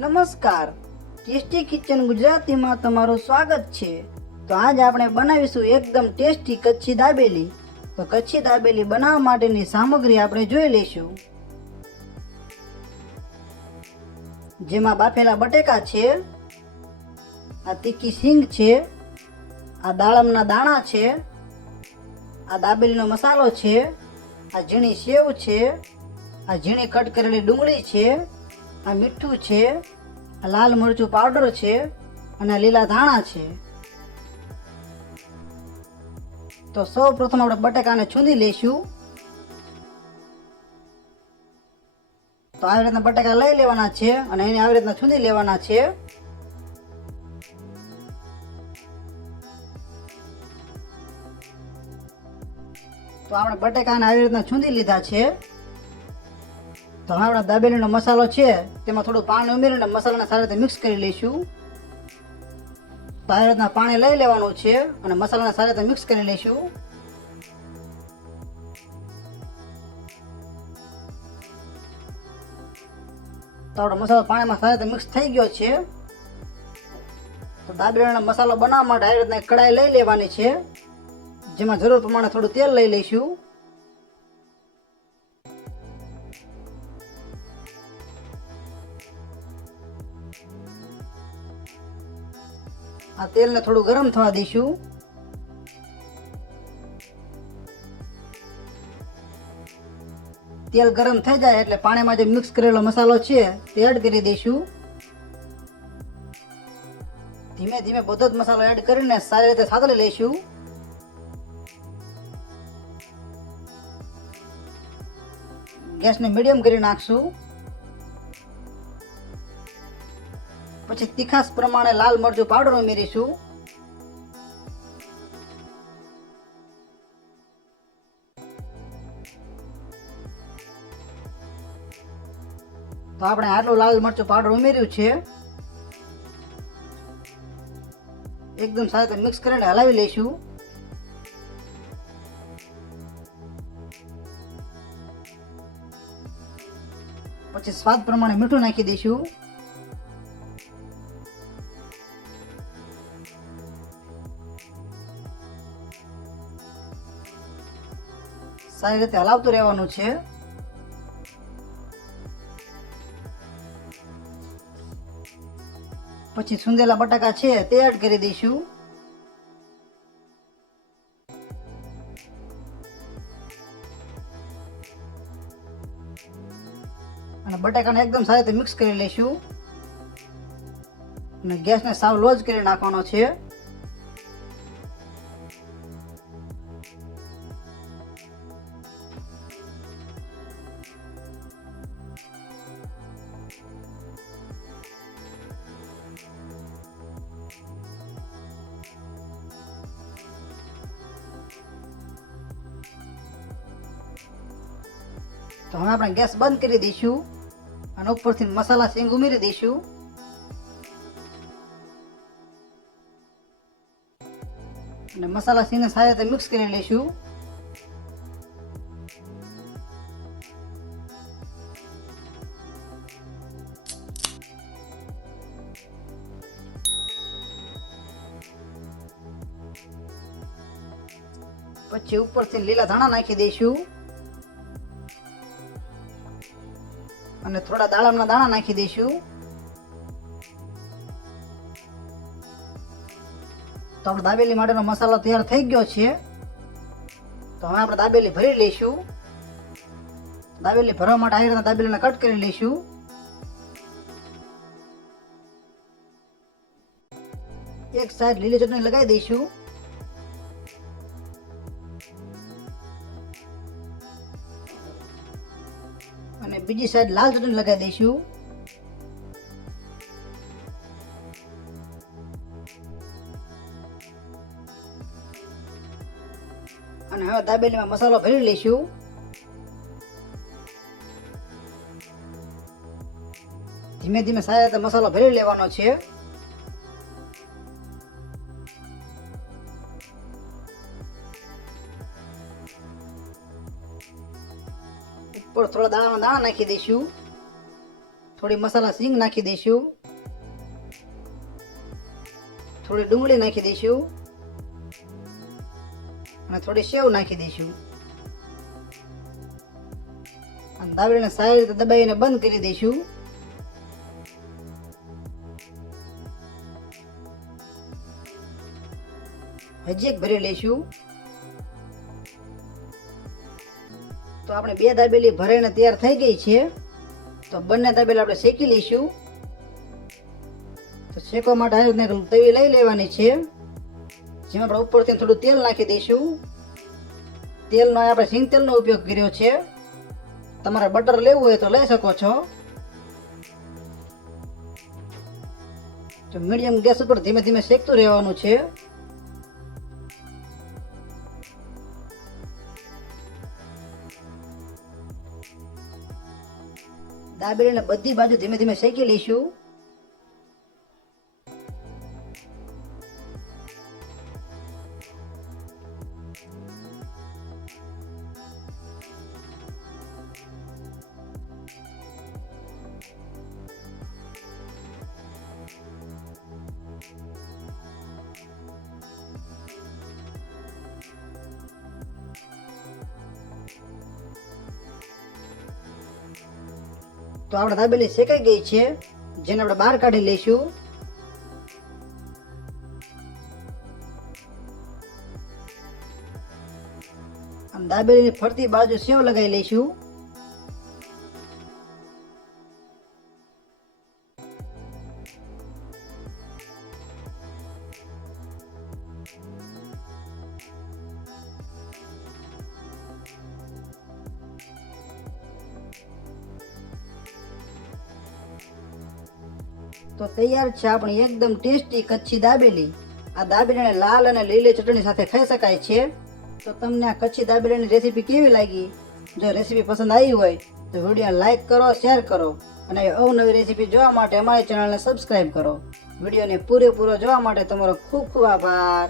નમસ્કાર, tasty kitchen ગુજરાતીમાં તમારું સ્વાગત છે। તો આજ આપણે બનાવીશું એકદમ ટેસ્ટી કચ્છી દાબેલી। તો કચ્છી દાબેલી બનાવવા માટેની સામગ્રી આપણે જોઈ લઈશું। જેમાં બાફેલા બટેકા છે, આ તીખી સિંગ છે, આ દાડમના દાણા છે, આ દાબેલીનો મસાલો છે, આ ઝીણી સેવ છે, આ ઝીણી કટ કરેલી ડુંગળી છે, આ મીઠું છે, આ લાલ મરચું પાવડર છે અને લીલા ધાણા છે। તો સૌ પ્રથમ આપણે બટાકાને છૂંદી લઈશું। તો આવી રીતના બટાકા લઈ લેવાના છે અને એને આવી રીતના છૂંદી લેવાના છે। તો આપણે બટાકાને આવી રીતના છૂંદી લીધા છે। તો હવે આપણે દાબેલીનો મસાલો છે તેમાં થોડું પાણી ઉમેરીને મસાલાને સારી રીતે મિક્સ કરી લઈશું। તો આવી રીતના પાણી લઈ લેવાનું છે અને મસાલાને સારી રીતે મિક્સ કરી લઈશું। તો આપણો મસાલો પાણીમાં સારી રીતે મિક્સ થઈ ગયો છે। તો દાબેલીનો મસાલો બનાવવા માટે આવી રીતના કઢાઈ લઈ લેવાની છે, જેમાં જરૂર પ્રમાણે થોડું તેલ લઈ લઈશું। આ તેલને થોડું ગરમ થવા દઈશું। તેલ ગરમ થઈ જાય એટલે પાણીમાં જે મિક્સ કરેલો મસાલો છે તે એડ કરી દઈશું। ધીમે ધીમે બધો જ મસાલો એડ કરીને સારી રીતે સાતળી લઈશું। ગેસને મીડિયમ કરી નાખશું। પછી તીખાસ પ્રમાણે લાલ મરચું પાવડર ઉમેરીશું। તો આપણે આટલું લાલ મરચું પાવડર ઉમેર્યું છે। એકદમ સારી રીતે મિક્સ કરીને હલાવી લઈશું। પછી સ્વાદ પ્રમાણે મીઠું નાખી દઈશું। સારી રીતે હલાવતું રહેવાનું છે। પછી સુંદેલા બટાકા છે તે એડ કરી દઈશું। અને બટાકાને એકદમ સારી રીતે મિક્સ કરી લઈશું અને ગેસને સાવ લો જ કરી નાખવાનો છે। તો હવે આપણે ગેસ બંધ કરી દઈશું અને ઉપરથી મસાલા સિંગ ઉમેરી દઈશું। અને મસાલા સિંગને સારી રીતે મિક્સ કરી લઈશું। પછી ઉપરથી લીલા ધાણા નાખી દઈશું અને થોડા દાડમના દાણા નાખી દઈશું। તો આપણે દાબેલી માટેનો મસાલો તૈયાર થઈ ગયો છે। તો હવે આપણે દાબેલી ભરી લઈશું। દાબેલી ભરવા માટે આવી રીતના દાબેલીને કટ કરી લઈશું। એક સાઈડ લીલી ચટણી લગાવી દઈશું અને બીજી સાઈડ લાલ ચટણી લગાવી દઈશું। અને હવે દાબેલીમાં મસાલો ભરી લઈશું। ધીમે ધીમે સારી રીતે મસાલો ભરી લેવાનો છે। ઉપર થોડા દાણા નાખી દઈશું। થોડી મસાલા સિંગ નાખી દઈશું, થોડી ડુંગળી નાખી દઈશું અને થોડી સેવ નાખી દઈશું અને દાબેલીને સારી રીતે દબાવીને બંધ કરી દઈશું. હજી એક ભરી લઈશું. તો આપણે 2 દાબેલી ભરાઈને તૈયાર થઈ ગઈ છે. તો બંને દાબેલી આપણે શેકી લઈશું. તો શેકવા માટે આ રીતના તવી લઈ લેવાની છે, જેમાં આપણે ઉપરથી થોડું તેલ નાખી દઈશું. તેલનો આપણે સિંગ તેલનો ઉપયોગ કર્યો છે, તમારે બટર લેવું હોય તો લઈ શકો છો. તો મીડિયમ ગેસ ઉપર ધીમે ધીમે શેકતું રહેવાનું છે. દાબેલીને બધી બાજુ ધીમે ધીમે શેકી લઈશું. તો આપણે દાબેલી શેકાઈ ગઈ છે, જેને આપણે બહાર કાઢી લઈશું. અને દાબેલીની ફરતી બાજુ સેવ લગાવી લઈશું. તો તૈયાર છે આપણી એકદમ ટેસ્ટી કચ્છી દાબેલી. આ દાબેલીને લાલ અને લીલી ચટણી સાથે ખાઈ શકાય છે. તો તમને આ કચ્છી દાબેલીની રેસીપી કેવી લાગી? જો રેસીપી પસંદ આવી હોય તો વિડીયો લાઈક કરો, શેર કરો અને અવનવી રેસીપી જોવા માટે અમારી ચેનલને સબસ્ક્રાઈબ કરો. વિડીયોને પૂરેપૂરો જોવા માટે તમારો ખૂબ ખૂબ આભાર.